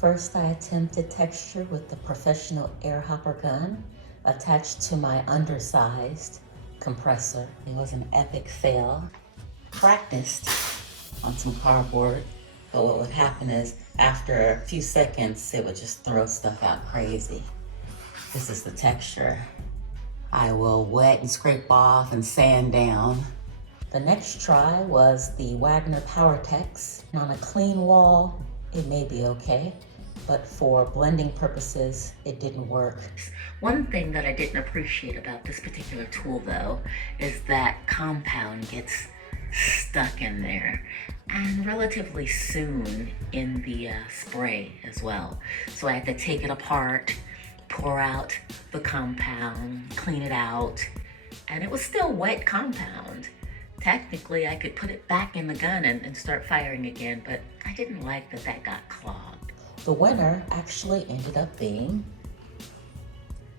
First, I attempted texture with the professional air hopper gun attached to my undersized compressor. It was an epic fail. Practiced on some cardboard, but what would happen is after a few seconds, it would just throw stuff out crazy. This is the texture. I will wet and scrape off and sand down. The next try was the Wagner PowerTex. On a clean wall, it may be okay, but for blending purposes, it didn't work. One thing that I didn't appreciate about this particular tool though, is that compound gets stuck in there and relatively soon in the spray as well. So I had to take it apart, pour out the compound, clean it out, and it was still wet compound. Technically, I could put it back in the gun and start firing again, but I didn't like that that got clogged. The winner actually ended up being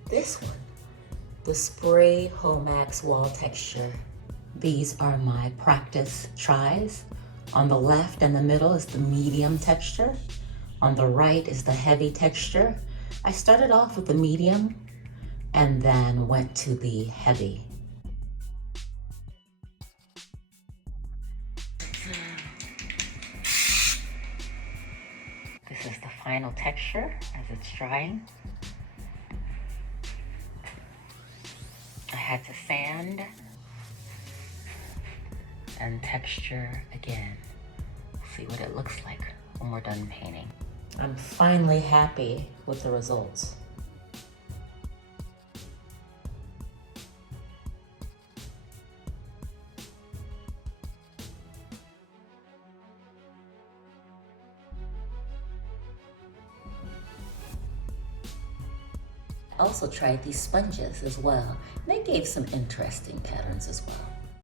this one, the Spray Homax Wall Texture. These are my practice tries. On the left and the middle is the medium texture. On the right is the heavy texture. I started off with the medium and then went to the heavy. This is the final texture as it's drying. I had to sand and texture again. See what it looks like when we're done painting. I'm finally happy with the results. I also tried these sponges as well. They gave some interesting patterns as well.